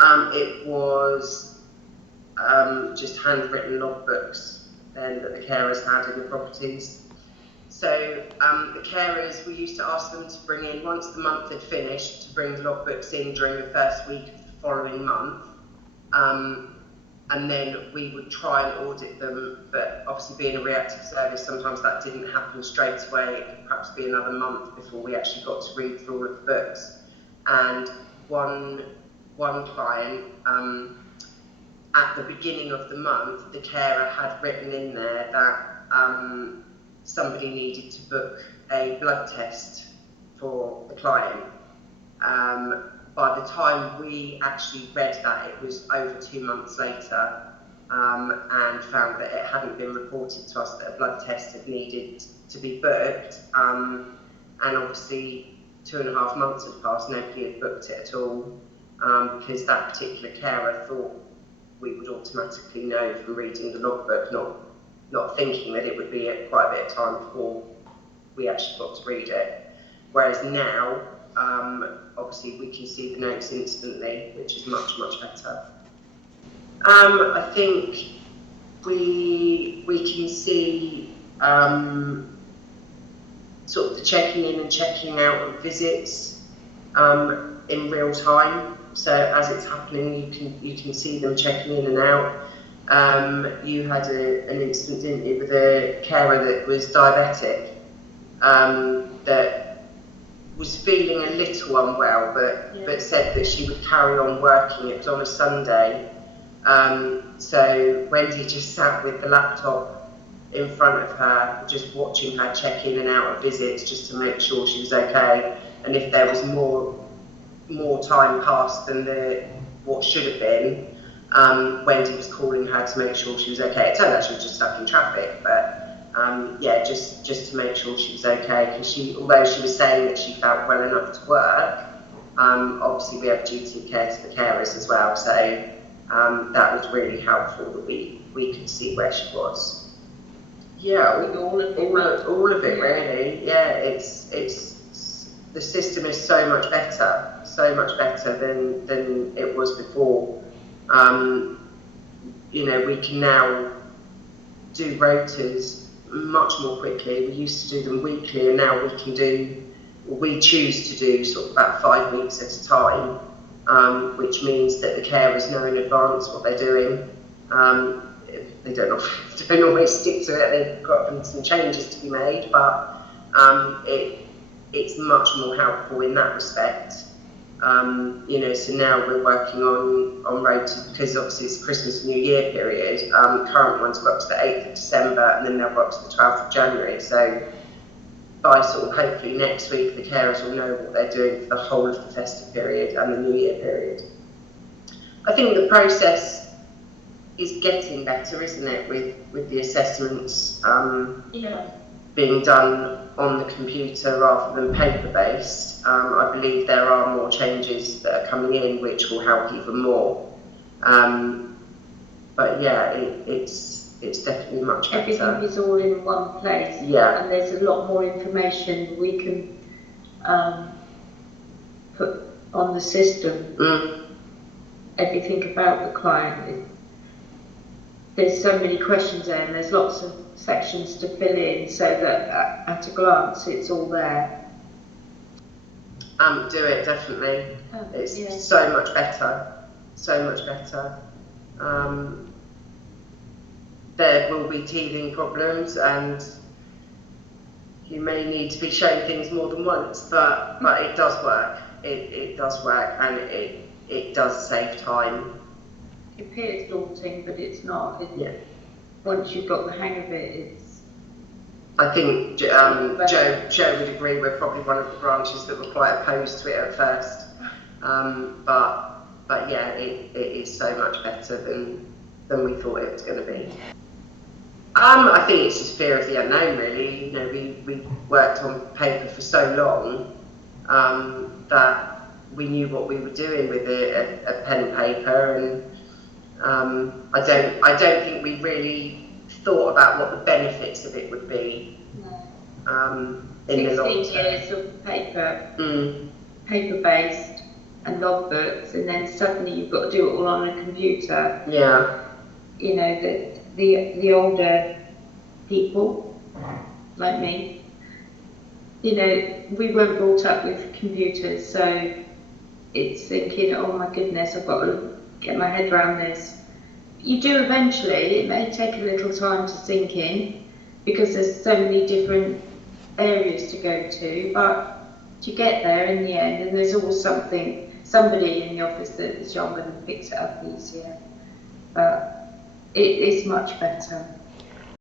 It was just handwritten logbooks then that the carers had in the properties. So the carers, we used to ask them to bring in, once the month had finished, to bring the logbooks in during the first week of the following month. And then we would try and audit them, but obviously being a reactive service, sometimes that didn't happen straight away. It could perhaps be another month before we actually got to read through all of the books. And one client, at the beginning of the month, the carer had written in there that somebody needed to book a blood test for the client. By the time we actually read that, it was over 2 months later, and found that it hadn't been reported to us that a blood test had needed to be booked. And obviously 2.5 months had passed, nobody had booked it at all, because that particular carer thought we would automatically know from reading the logbook, not thinking that it would be quite a bit of time before we actually got to read it. Whereas now, obviously we can see the notes instantly, which is much, much better. I think we can see sort of the checking in and checking out of visits in real time. So as it's happening, you can see them checking in and out. You had an incident, didn't you, with a carer that was diabetic, that was feeling a little unwell, but said that she would carry on working. It was on a Sunday. So Wendy just sat with the laptop in front of her, just watching her check in and out of visits, just to make sure she was okay. And if there was more time passed than what should have been, Wendy was calling her to make sure she was okay. It turned out she was just stuck in traffic, but yeah, just to make sure she was okay, because although she was saying that she felt well enough to work, obviously we have duty of care to the carers as well, so that was really helpful that we could see where she was. Yeah, all of it really. Yeah, it's the system is so much better than it was before. You know, we can now do rotas much more quickly. We used to do them weekly, and now we choose to do sort of about 5 weeks at a time, which means that the carers know in advance what they're doing. They don't always stick to it. They've got some changes to be made, but it's much more helpful in that respect. You know, so now we're working on rotas, because obviously it's Christmas and New Year period. Current ones go up to the 8th of December, and then they'll go up to the 12th of January. So by sort of hopefully next week, the carers will know what they're doing for the whole of the festive period and the New Year period. I think the process is getting better, isn't it, with the assessments being done on the computer rather than paper-based. I believe there are more changes that are coming in which will help even more. But yeah, it's definitely much better. Everything is all in one place. Yeah. And there's a lot more information we can put on the system. Everything about the client. There's so many questions there, and there's lots of sections to fill in, so that at a glance it's all there. Do it, definitely. It's so much better. There will be teething problems, and you may need to be shown things more than once, but it does work. It does work, and it does save time. It appears daunting, but it's not. Once you've got the hang of it, it's... I think Joe would agree we're probably one of the branches that were quite opposed to it at first. But yeah, it is so much better than we thought it was going to be. I think it's just fear of the unknown, really. You know, we worked on paper for so long that we knew what we were doing with a pen and paper, and I don't think we really thought about what the benefits of it would be. No. In the long term. 16 years of paper, paper-based, and logbooks, and then suddenly you've got to do it all on a computer. Yeah. You know, the older people, like me, you know, we weren't brought up with computers, so it's thinking, oh my goodness, I've got to get my head around this. You do eventually. It may take a little time to sink in because there's so many different areas to go to, but you get there in the end, and there's always somebody in the office that is younger that picks it up easier. But it is much better.